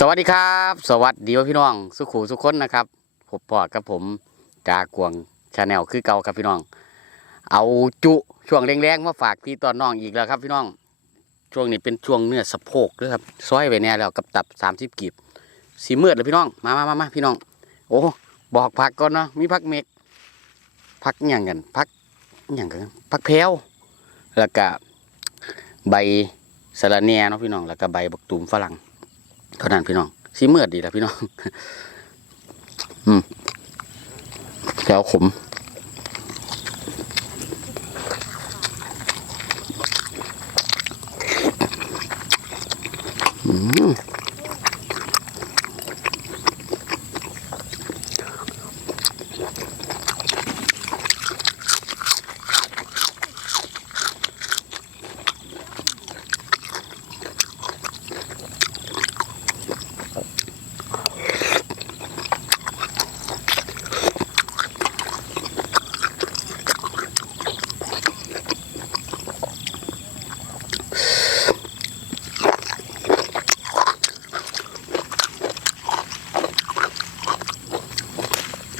สวัสดีครับ สวัสดีพี่น้อง สุขูสุขคนนะครับผมปอดกับผมจากวงชาแนลคือเก่าครับพี่น้อง เอาจุช่วงแรงๆมาฝากพี่ตอนน้องอีกแล้วครับพี่น้อง ช่วงนี้เป็นช่วงเนื้อสะโพกด้วยครับซอยไว้แน่แล้วกับตับสามสิบกีบสีมือดเลยพี่น้องมามามามาพี่น้อง โอ้บอกผักก่อนเนาะมีผักเมกผักอย่างกันผักอย่างกันผักแพรวแล้วก็ใบสะระแหน่เนาะพี่น้องแล้วก็ใบบักตูมฝรั่ง เท่านั้นพี่น้องสีเมือดดีแล้วพี่น้อง อืมแก้วขมอืม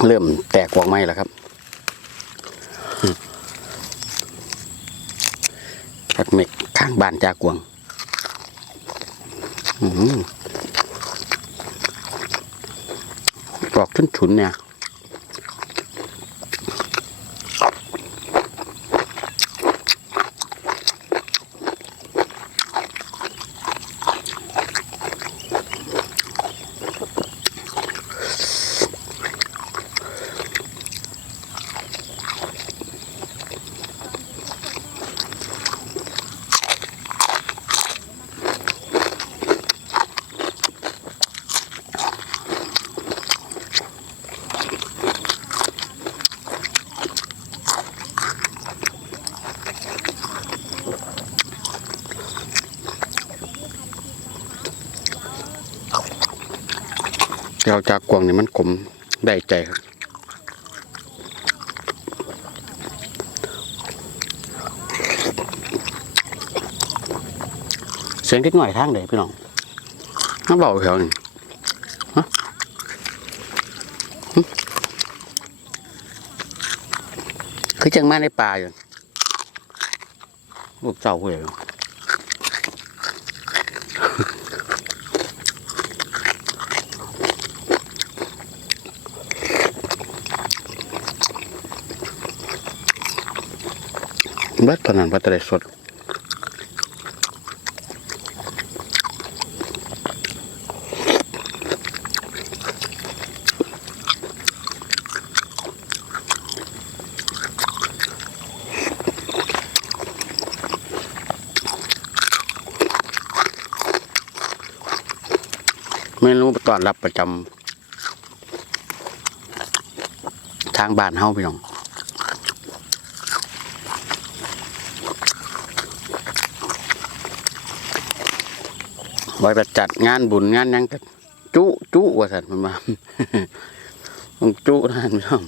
เริ่มแตกวางไม้แล้วครับผักเม็กข้างบ้านจากวงอืมกรอกฉุนๆเนี่ย แก้วจากกวงนี่มันขมได้ใจครับเสียงเล็กหน่อยทางเดพี่น้องน้ำเบาแถวนี่ฮะหึคือจังมาในป่าอยู่ลูกเจ้าเว้ย เบิดตอนนั้นบัตรได้สดเมนูตอนรับประจำทางบ้านเฮาพี่น้อง ไว้ไปจัดงานบุญงานยังก็จุจุว่าสัตว์มันมาต้องจุนะพี่น้อง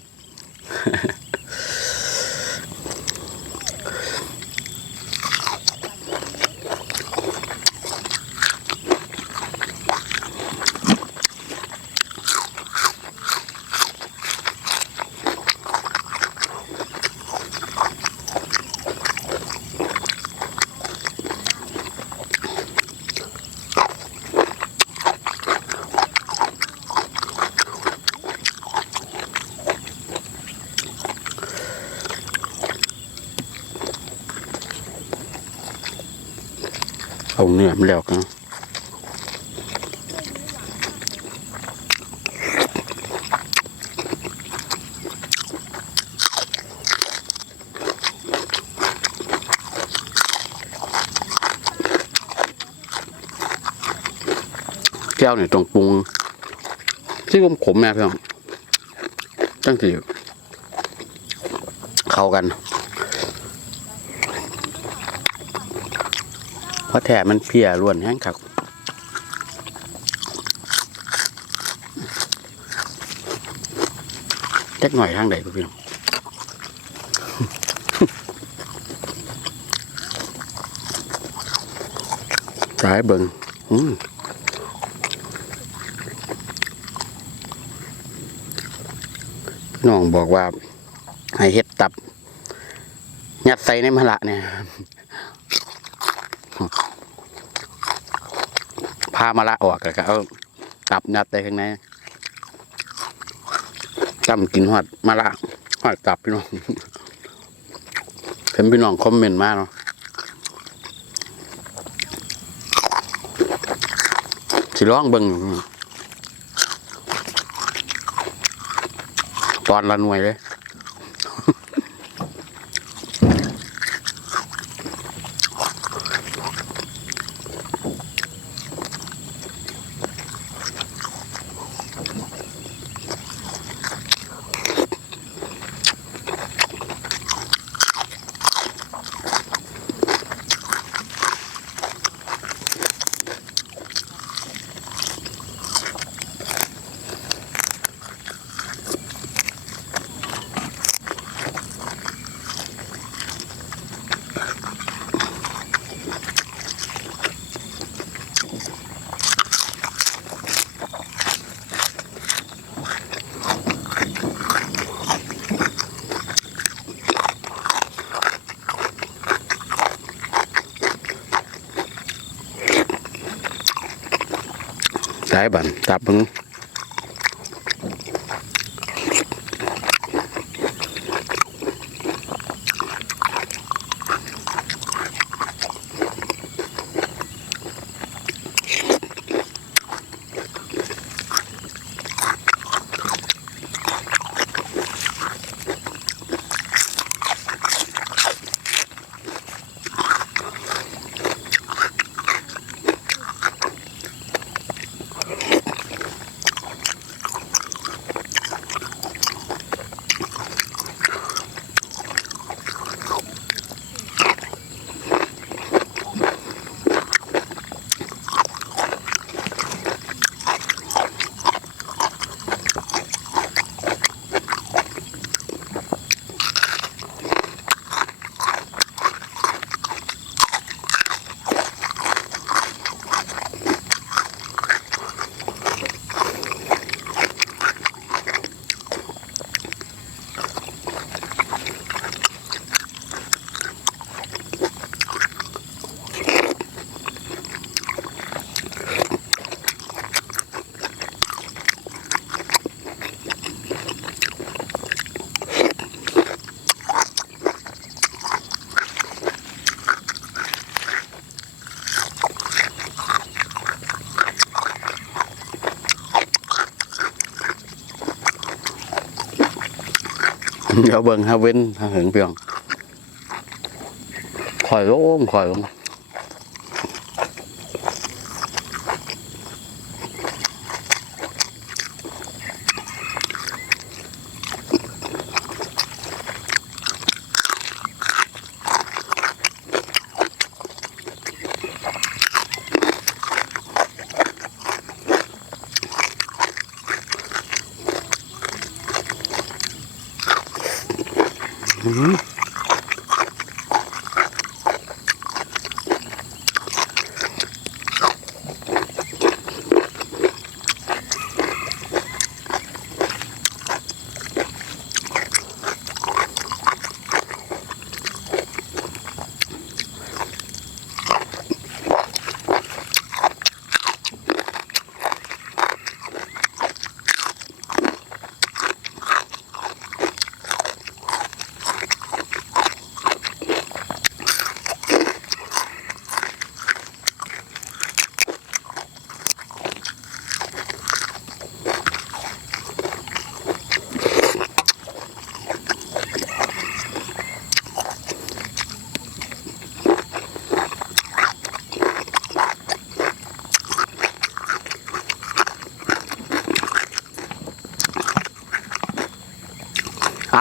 เนื้อมาแล้วกันแก้วเนี่ยต้องปรุงที่ผมขมแม่พี่น้องตั้งแต่เข้ากัน แถมันเพียล้วนแห้งคับจักหน่อยทางใดพี่น้องสายเบิงอืมน้องบอกว่า ให้เฮ็ดตับ ยัดใส่ในมะละเนี่ย พามะละออกก็เอาตับยัดใส่ข้างในจำกินหอดมะละหอดตับพี่น้องเห็นพี่น้องคอมเมนต์มาเนาะสิร้องเบิ่งตอนละหน่วยเลย สายบันตับมึง เดี๋ยวเบิ่งฮาเว้นทาเหิงเพียงคอยลงคอยลง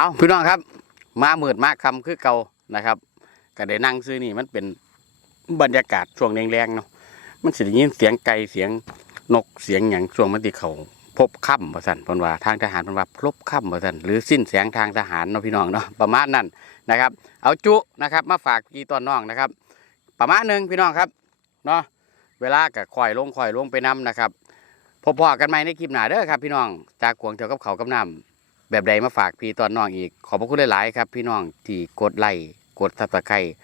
เอาพี่น้องครับ มาเมืดมากคำคือเก่านะครับก็ได้นั่งซื้อนี่มันเป็นบรรยากาศช่วงแรงๆเนาะมันสิได้ยินเสียงไก่เสียงนกเสียงอย่างช่วงมันที่เขาพบค่ำประสันเพนว่าทางทหารเพนว่าพบค่ำประสันหรือสิ้นเสียงทางทหารเนาะพี่น้องเนาะประมาณนั้นนะครับ เอาจุนะครับ มาฝากพี่ตอนน้องนะครับ ประมาณหนึ่งพี่น้องครับเนาะเวลากับคอยลงคอยลงไปน้ำนะครับพบพอกันไหมในคลิปหน้าเด้อครับ พี่น้องจากกวงเที่ยวกับเขากับน้ำ แบบใดมาฝากพี่ตอนน้องอีก ขอบพระคุณหลาย ๆ ครับ พี่น้องที่กดไลค์กดซับสไครต์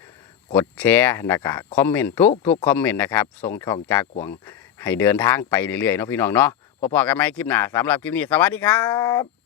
กดแชร์นะครับคอมเมนต์ทุกทุกคอมเมนต์นะครับส่งช่องจากกวงให้เดินทางไปเรื่อยๆเนาะพี่น้องเนาะพอๆกันไหมคลิปหน้าสำหรับคลิปนี้สวัสดีครับ